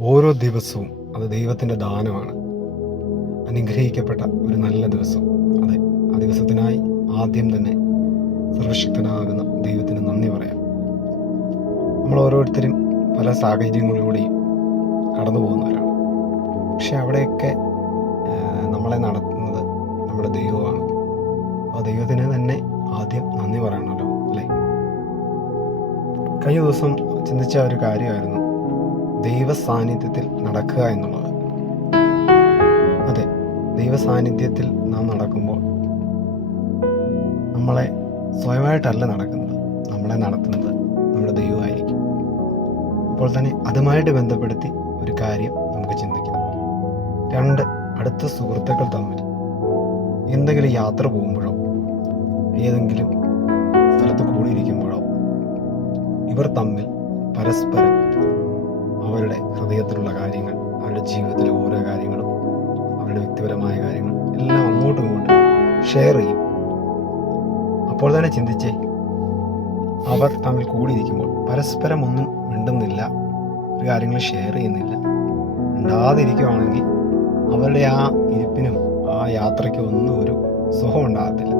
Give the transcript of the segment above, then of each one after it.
ഓരോ ദിവസവും അത് ദൈവത്തിന്റെ ദാനമാണ്. അനുഗ്രഹിക്കപ്പെട്ട ഒരു നല്ല ദിവസം. അതെ ആ ദിവസത്തിനായി ആദ്യം തന്നെ സർവശക്തനാകുന്ന ദൈവത്തിന് നന്ദി പറയാം. നമ്മൾ ഓരോരുത്തരും പല സാഹചര്യങ്ങളിലൂടെയും കടന്നു പോകുന്നവരാണ്. പക്ഷെ അവിടെയൊക്കെ നമ്മളെ നടത്തുന്നത് നമ്മുടെ ദൈവമാണ്. ആ ദൈവത്തിന് തന്നെ ആദ്യം നന്ദി പറയണമല്ലോ അല്ലേ? കഴിഞ്ഞ ദിവസം ചിന്തിച്ച ഒരു കാര്യമായിരുന്നു. ദൈവ സാന്നിധ്യത്തിൽ നടക്കുക എന്നുള്ളത്. അതെ ദൈവ സാന്നിധ്യത്തിൽ നാം നടക്കുമ്പോൾ നമ്മളെ സ്വയമായിട്ടല്ല നടക്കുന്നത് നമ്മളെ നടത്തുന്നത് നമ്മുടെ ദൈവമായിരിക്കും. അപ്പോൾ തന്നെ അതുമായിട്ട് ബന്ധപ്പെടുത്തി ഒരു കാര്യം നമുക്ക് ചിന്തിക്കാം. രണ്ട് അടുത്ത സുഹൃത്തുക്കൾ തമ്മിൽ എന്തെങ്കിലും യാത്ര പോകുമ്പോഴോ ഏതെങ്കിലും സ്ഥലത്ത് കൂടിയിരിക്കുമ്പോഴോ ഇവർ തമ്മിൽ പരസ്പരം അവരുടെ ഹൃദയത്തിലുള്ള കാര്യങ്ങൾ അവരുടെ ജീവിതത്തിലെ ഓരോ കാര്യങ്ങളും അവരുടെ വ്യക്തിപരമായ കാര്യങ്ങൾ എല്ലാം അങ്ങോട്ടും ഇങ്ങോട്ടും ഷെയർ ചെയ്യും. അപ്പോൾ തന്നെ ചിന്തിച്ചേ അവർ തമ്മിൽ കൂടിയിരിക്കുമ്പോൾ പരസ്പരം ഒന്നും മിണ്ടുന്നില്ല ഒരു കാര്യങ്ങൾ ഷെയർ ചെയ്യുന്നില്ല ഉണ്ടാതിരിക്കുകയാണെങ്കിൽ അവരുടെ ആ ഇരിപ്പിനും ആ യാത്രയ്ക്കും ഒന്നും ഒരു സുഖം ഉണ്ടാകത്തില്ല.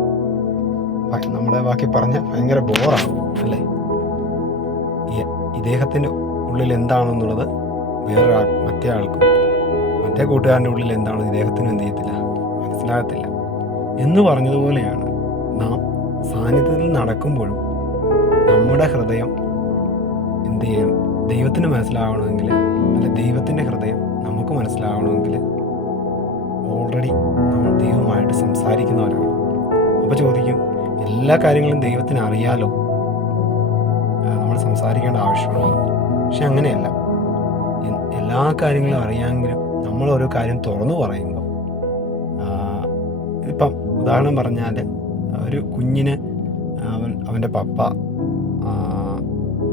നമ്മുടെ ബാക്കി പറഞ്ഞ ഭയങ്കര ബോറാകും അല്ലേ? ഇദ്ദേഹത്തിന്റെ ഉള്ളിൽ എന്താണെന്നുള്ളത് വേറൊരാൾ മറ്റേ ആൾക്കും. മറ്റേ കൂട്ടുകാരന്റെ ഉള്ളിൽ എന്താണെന്ന് ഇദ്ദേഹത്തിനും എന്ത് ചെയ്യത്തില്ല? മനസ്സിലാകത്തില്ല. എന്ന് പറഞ്ഞതുപോലെയാണ് നാം സാന്നിധ്യത്തിൽ നടക്കുമ്പോഴും നമ്മുടെ ഹൃദയം എന്ത് ചെയ്യണം? ദൈവത്തിന് മനസ്സിലാവണമെങ്കിൽ അല്ല ദൈവത്തിന്റെ ഹൃദയം നമുക്ക് മനസ്സിലാവണമെങ്കിൽ ഓൾറെഡി നമ്മൾ ദൈവമായിട്ട് സംസാരിക്കുന്നവരാണ്. അപ്പോൾ ചോദിക്കും എല്ലാ കാര്യങ്ങളും ദൈവത്തിന് അറിയാലോ? നമ്മൾ സംസാരിക്കേണ്ട ആവശ്യമുള്ളത് പക്ഷെ അങ്ങനെയല്ല. എല്ലാ കാര്യങ്ങളും അറിയാമെങ്കിലും നമ്മൾ ഓരോ കാര്യം തുറന്നു പറയുമ്പോൾ ഇപ്പം ഉദാഹരണം പറഞ്ഞാൽ ഒരു കുഞ്ഞിന് അവൻ അവന്റെ പപ്പ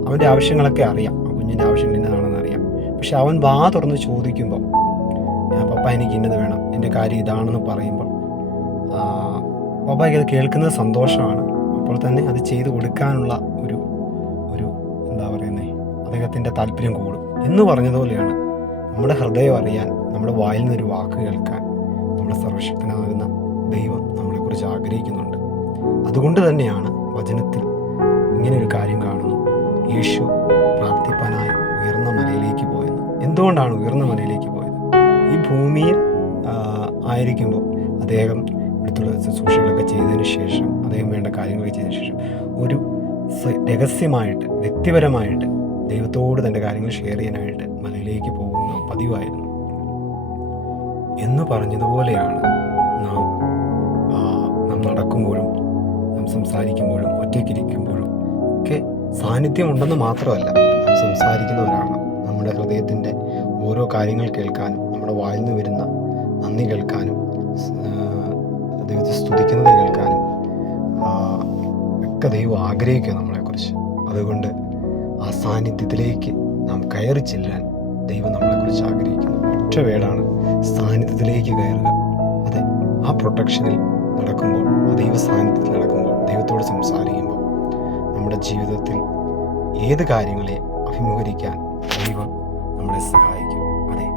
അവന്റെ ആവശ്യങ്ങളൊക്കെ അറിയാം. ആ കുഞ്ഞിന്റെ ആവശ്യങ്ങൾ ഇന്നതാണെന്ന് അറിയാം. പക്ഷെ അവൻ വാ തുറന്ന് ചോദിക്കുമ്പോൾ പപ്പ എനിക്ക് ഇന്നത് വേണം. എന്റെ കാര്യം ഇതാണെന്ന് പറയുമ്പോൾ പപ്പയ്ക്ക് അത് കേൾക്കുന്നത് സന്തോഷമാണ്. അപ്പോൾ തന്നെ അത് ചെയ്തു കൊടുക്കാനുള്ള ഒരു അദ്ദേഹത്തിന്റെ താല്പര്യം കൂടും. എന്ന് പറഞ്ഞതുപോലെയാണ് നമ്മുടെ ഹൃദയം അറിയാൻ നമ്മുടെ വായിൽ നിന്നൊരു വാക്ക് കേൾക്കാൻ നമ്മുടെ സർവശക്തനാകുന്ന ദൈവം നമ്മളെക്കുറിച്ച് ആഗ്രഹിക്കുന്നുണ്ട്. അതുകൊണ്ട് തന്നെയാണ് വചനത്തിൽ ഇങ്ങനെ ഒരു കാര്യം കാണുന്നു. യേശു പ്രാർത്ഥിപ്പാനായി ഉയർന്ന മലയിലേക്ക് പോയത് എന്തുകൊണ്ടാണ് ഉയർന്ന മലയിലേക്ക് പോയത്? ഈ ഭൂമിയിൽ ആയിരിക്കുമ്പോൾ അദ്ദേഹം ഇവിടുത്തുള്ള ശുശ്രൂഷകളൊക്കെ ചെയ്തതിന് ശേഷം അദ്ദേഹം വേണ്ട കാര്യങ്ങളൊക്കെ ചെയ്തതിന് ശേഷം ഒരു രഹസ്യമായിട്ട് വ്യക്തിപരമായിട്ട് ദൈവത്തോട് തന്റെ കാര്യങ്ങൾ ഷെയർ ചെയ്യാനായിട്ട് മലയിലേക്ക് പോകുന്ന പതിവായിരുന്നു. എന്ന് പറഞ്ഞതുപോലെയാണ് നാം നാം നടക്കുമ്പോഴും നാം സംസാരിക്കുമ്പോഴും ഒറ്റയ്ക്കിരിക്കുമ്പോഴും ഒക്കെ സാന്നിധ്യമുണ്ടെന്ന് മാത്രമല്ല നാം സംസാരിക്കുന്നവരാണ്. നമ്മുടെ ഹൃദയത്തിന്റെ ഓരോ കാര്യങ്ങൾ കേൾക്കാനും നമ്മുടെ വായിൽ നിന്ന് വരുന്ന നന്ദി കേൾക്കാനും ദൈവത്തെ സ്തുതിക്കുന്നത് കേൾക്കാനും ഒക്കെ ദൈവം ആഗ്രഹിക്കുക നമ്മളെക്കുറിച്ച്. അതുകൊണ്ട് ആ സാന്നിധ്യത്തിലേക്ക് നാം കയറി ചെല്ലാൻ ദൈവം നമ്മളെക്കുറിച്ച് ആഗ്രഹിക്കുന്നു. ഒറ്റ വേടാണ് സാന്നിധ്യത്തിലേക്ക് കയറുക. അതെ ആ പ്രൊട്ടക്ഷനിൽ നടക്കുമ്പോൾ ആ ദൈവ സാന്നിധ്യത്തിൽ നടക്കുമ്പോൾ ദൈവത്തോട് സംസാരിക്കുമ്പോൾ നമ്മുടെ ജീവിതത്തിൽ ഏത് കാര്യങ്ങളെ അഭിമുഖീകരിക്കാൻ ദൈവം നമ്മളെ സഹായിക്കും. അതെ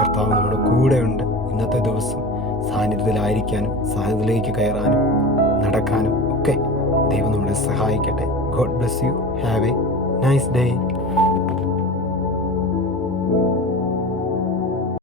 കർത്താവ് നമ്മുടെ കൂടെയുണ്ട്. ഇന്നത്തെ ദിവസം സാന്നിധ്യത്തിലായിരിക്കാനും സാന്നിധ്യത്തിലേക്ക് കയറാനും നടക്കാനും ഒക്കെ ദൈവം നമ്മളെ സഹായിക്കട്ടെ. God bless you have a nice day.